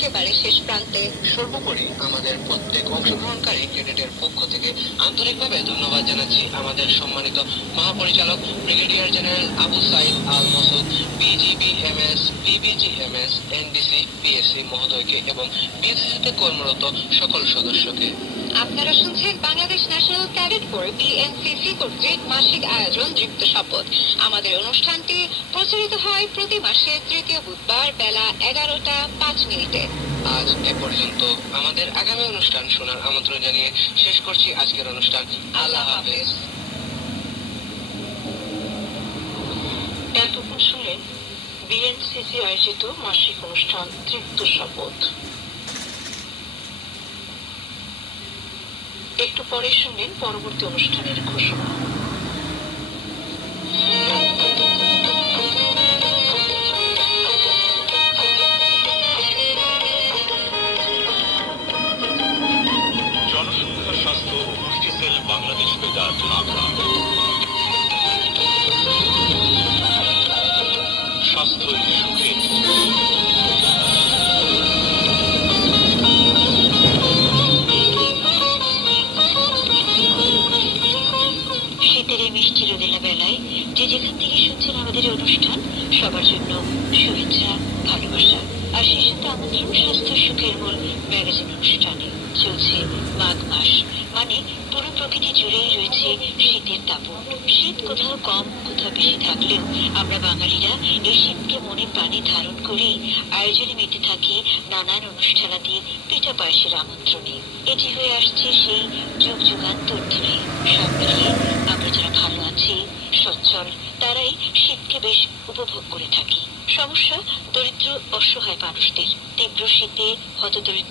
একেবারে শেষ প্রান্তে। সর্বোপরি আমাদের প্রত্যেক অংশগ্রহণকারী ক্যাডেটের পক্ষ থেকে আন্তরিকভাবে ধন্যবাদ জানাচ্ছি আমাদের সম্মানিত মহাপরিচালক ব্রিগেডিয়ার জেনারেল আবু সাইদ আল মসুদ, বিজিবিএমএস, বিবিজিএমএস, এনডিসি, পিএসসি মহোদয়কে এবং বিএসসিতে কর্মরত সকল সদস্যকে। আপনারা শুনছেন Bangladesh national cadet corps BNCC কর্তৃক মাসিক আয়োজন দীপ্ত শপথ। আমাদের অনুষ্ঠানটি প্রচারিত হয় প্রতি মাসের তৃতীয় বুধবার বেলা 11টা 5 মিনিটে। আজ এ পর্যন্ত। আমাদের আগামী অনুষ্ঠান শোনার আমন্ত্রণ জানিয়ে শেষ করছি আজকের অনুষ্ঠান। আল্লাহ হাফেজ। এতক্ষণ শুনলেন বিএনসিসি আয়োজিত মাসিক অনুষ্ঠান তৃপ্ত শপথ। একটু পরে শুনলেন পরবর্তী অনুষ্ঠানের ঘোষণা। জনসংখ্যা স্বাস্থ্য ও পুষ্টি সেল বাংলাদেশ বেতার ঢাকা। স্বাস্থ্যই সুখে। শীতের এই মিষ্টি রোদেলা বেলায় যে যেখান থেকে শুনছেন আমাদের অনুষ্ঠান, সবার জন্য শুভেচ্ছা, ভালোবাসা আর সেই সাথে আমন্ত্রণ স্বাস্থ্য সুখের মূল ম্যাগাজিন অনুষ্ঠানে। চলছে মাঘ মাস, মানে পুরো প্রকৃতি জুড়েই রয়েছে শীতের দাপট। শীত কোথাও কম কোথাও বেশি থাকলেও আমরা বাঙালিরা এই শীতকে মনে প্রাণে ধারণ করেই আয়োজনে মেতে থাকি নানান অনুষ্ঠানাদি, পিঠা পায়েসের আমন্ত্রণে। এটি হয়ে আসছে সেই যুগ যুগান্তর ধরে। সব মিলিয়ে আমরা যারা ভালো আছি, সচ্ছল, তারাই শীতকে বেশ উপভোগ করে থাকি। সমস্যা দরিদ্র অসহায় মানুষদের। তীব্র শীতে হতদরিদ্র